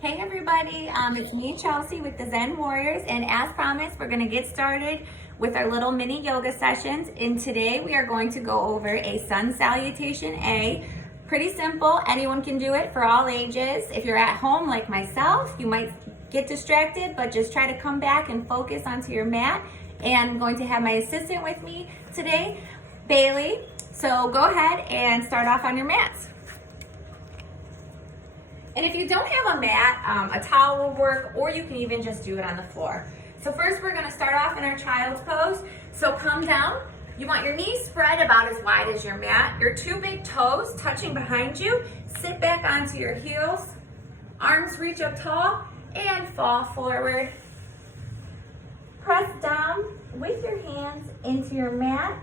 Hey everybody, it's me Chelsea with the Zen Warriors, and as promised we're going to get started with our little mini yoga sessions. And today we are going to go over a sun salutation A. Pretty simple, anyone can do it for all ages. If you're at home like myself, you might get distracted, but just try to come back and focus onto your mat. And I'm going to have my assistant with me today, Bailey. So go ahead and start off on your mats. And if you don't have a mat, a towel will work, or you can even just do it on the floor. So first we're gonna start off in our child's pose. So come down. You want your knees spread about as wide as your mat. Your two big toes touching behind you. Sit back onto your heels. Arms reach up tall and fall forward. Press down with your hands into your mat.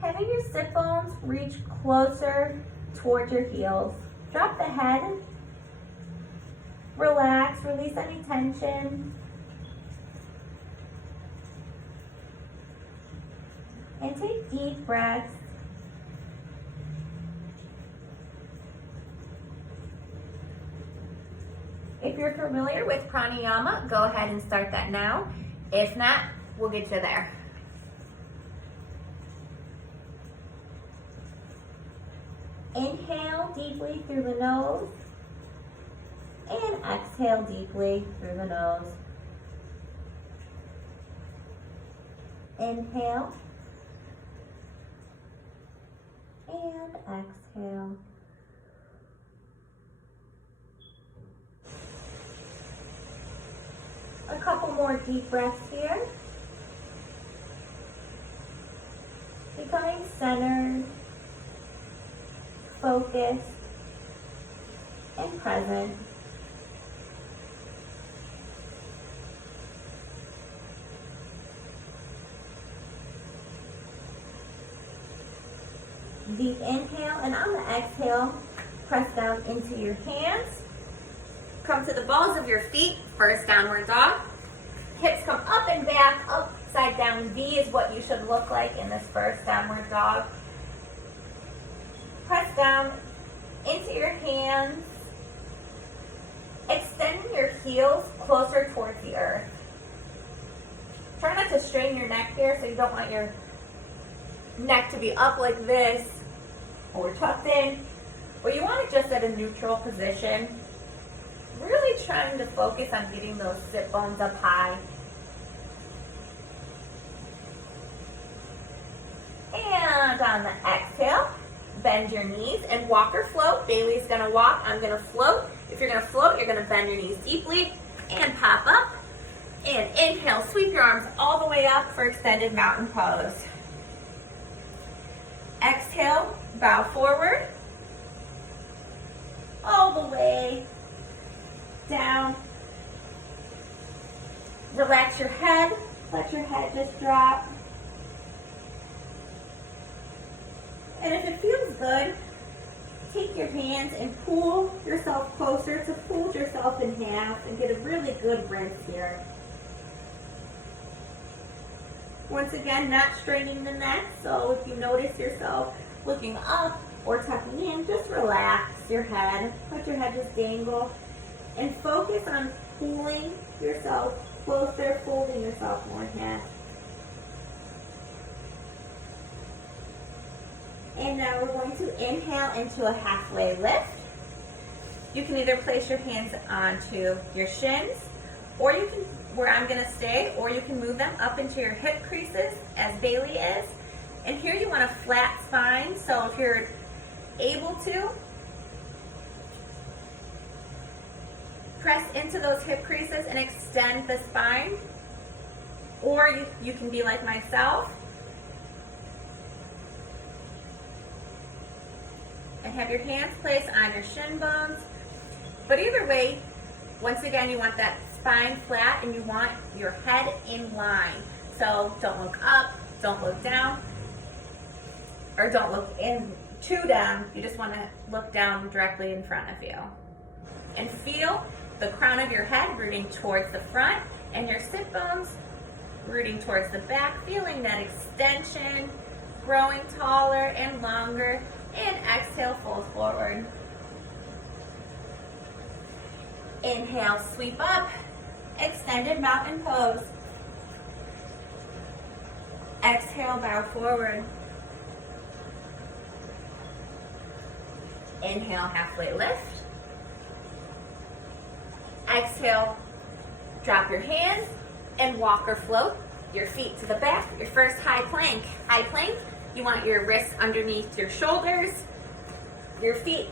Having your sit bones reach closer towards your heels. Drop the head. Relax, release any tension. And take deep breaths. If you're familiar with pranayama, go ahead and start that now. If not, we'll get you there. Inhale deeply through the nose and exhale deeply through the nose. Inhale and exhale. A couple more deep breaths here. Becoming centered, focused, and present. Deep inhale, and on the exhale, press down into your hands. Come to the balls of your feet, first downward dog. Hips come up and back, upside down V is what you should look like in this first downward dog. Press down into your hands, extending your heels closer towards the earth. Try not to strain your neck here, so you don't want your neck to be up like this or tucked in, but you want it just at a neutral position. Really trying to focus on getting those sit bones up high. And on the exhale, bend your knees and walk or float. Bailey's gonna walk, I'm gonna float. If you're gonna float, you're gonna bend your knees deeply and pop up. And inhale, sweep your arms all the way up for extended mountain pose. Exhale, bow forward. All the way down. Relax your head, let your head just drop. And if it feels good, take your hands and pull yourself closer to fold yourself in half and get a really good rinse here. Once again, not straining the neck, so if you notice yourself looking up or tucking in, just relax your head. Let your head just dangle and focus on pulling yourself closer, folding yourself more in half. And now we're going to inhale into a halfway lift. You can either place your hands onto your shins, or you can, where I'm gonna stay, or you can move them up into your hip creases as Bailey is. And here you want a flat spine, so if you're able to, press into those hip creases and extend the spine, or you can be like myself and have your hands placed on your shin bones. But either way, once again, you want that spine flat and you want your head in line. So don't look up, don't look down, or don't look in too down. You just want to look down directly in front of you. And feel the crown of your head rooting towards the front and your sit bones rooting towards the back, feeling that extension, growing taller and longer, and exhale, fold forward. Inhale, sweep up, extended mountain pose. Exhale, bow forward. Inhale, halfway lift. Exhale, drop your hands and walk or float your feet to the back. Your first high plank. High plank, you want your wrists underneath your shoulders, your feet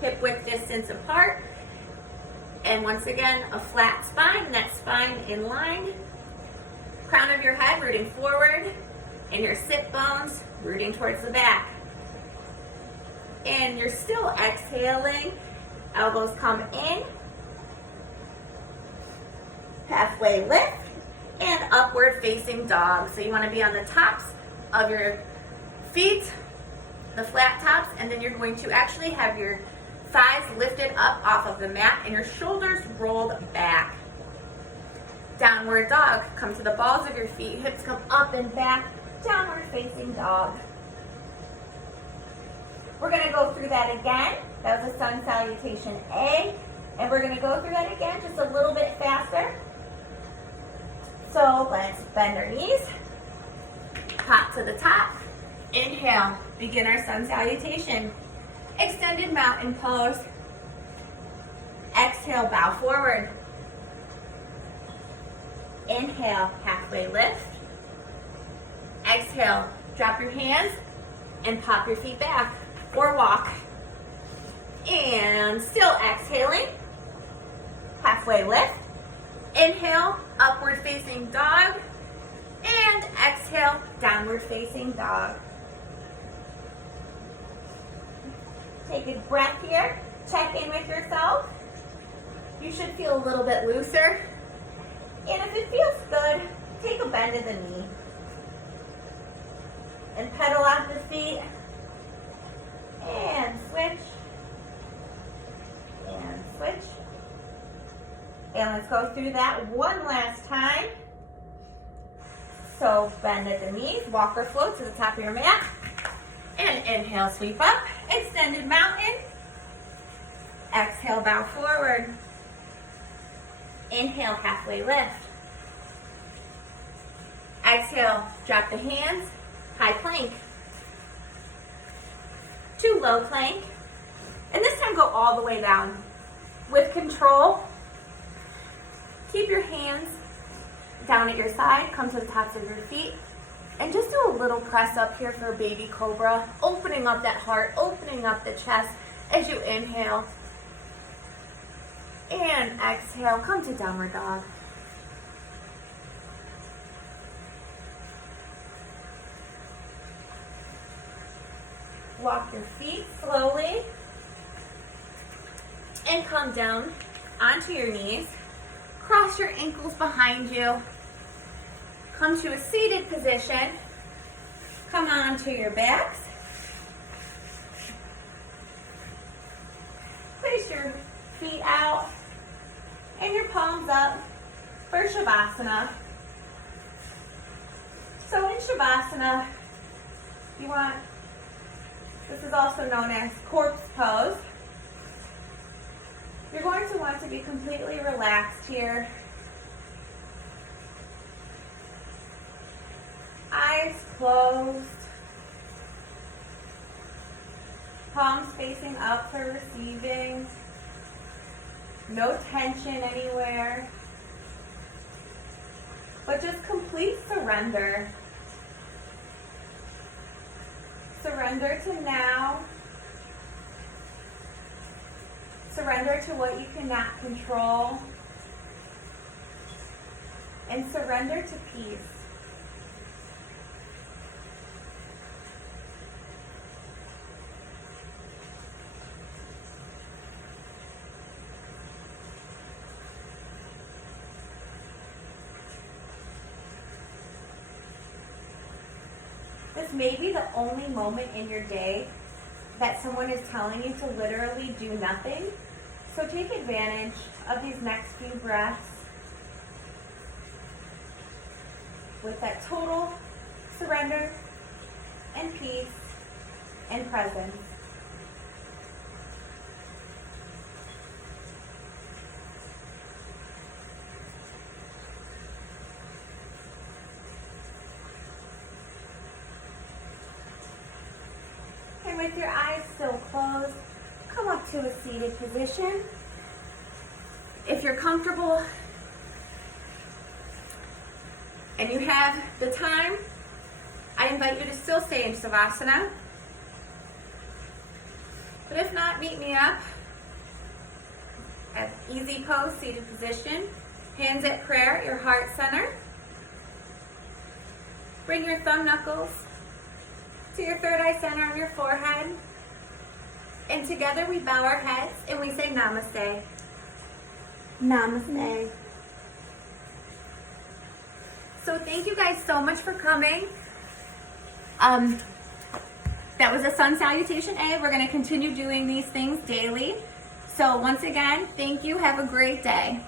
hip width distance apart. And once again, a flat spine, that spine in line. Crown of your head rooting forward, and your sit bones rooting towards the back. And you're still exhaling. Elbows come in. Halfway lift, and upward facing dog. So you want to be on the tops of your feet, the flat tops, and then you're going to actually have your thighs lifted up off of the mat and your shoulders rolled back. Downward dog. Come to the balls of your feet, hips come up and back. Downward facing dog. We're going to go through that again. That was a sun salutation A. And we're going to go through that again just a little bit faster. So let's bend our knees. Pop to the top. Inhale. Begin our sun salutation. Extended mountain pose. Exhale, bow forward. Inhale, halfway lift. Exhale, drop your hands and pop your feet back or walk. And still exhaling, halfway lift. Inhale, upward facing dog. And exhale, downward facing dog. Take a breath here. Check in with yourself. You should feel a little bit looser. And if it feels good, take a bend in the knee. And pedal out the feet. And switch. And switch. And let's go through that one last time. So bend at the knees, walk or float to the top of your mat. And inhale, sweep up, extended mountain. Exhale, bow forward. Inhale, halfway lift. Exhale, drop the hands, high plank. To low plank. And this time go all the way down. With control, keep your hands down at your side, come to the tops of your feet, and just do a little press up here for a baby cobra, opening up that heart, opening up the chest as you inhale. And exhale, come to downward dog. Walk your feet slowly and come down onto your knees. Cross your ankles behind you. Come to a seated position. Come onto your backs. Place your feet out and your palms up for Shavasana. So in Shavasana, this is also known as corpse pose. You're going to want to be completely relaxed here. Eyes closed. Palms facing up for receiving. No tension anywhere. But just complete surrender. Surrender to now. Surrender to what you cannot control. And surrender to peace. This may be the only moment in your day that someone is telling you to literally do nothing. So take advantage of these next few breaths with that total surrender and peace and presence. with your eyes still closed, come up to a seated position. If you're comfortable and you have the time, I invite you to still stay in Savasana. But if not, meet me up at easy pose, seated position. Hands at prayer at your heart center. Bring your thumb knuckles to your third eye center on your forehead. And together we bow our heads and we say namaste. Namaste. So thank you guys so much for coming. That was a sun salutation A. We're going to continue doing these things daily. So once again, thank you. Have a great day.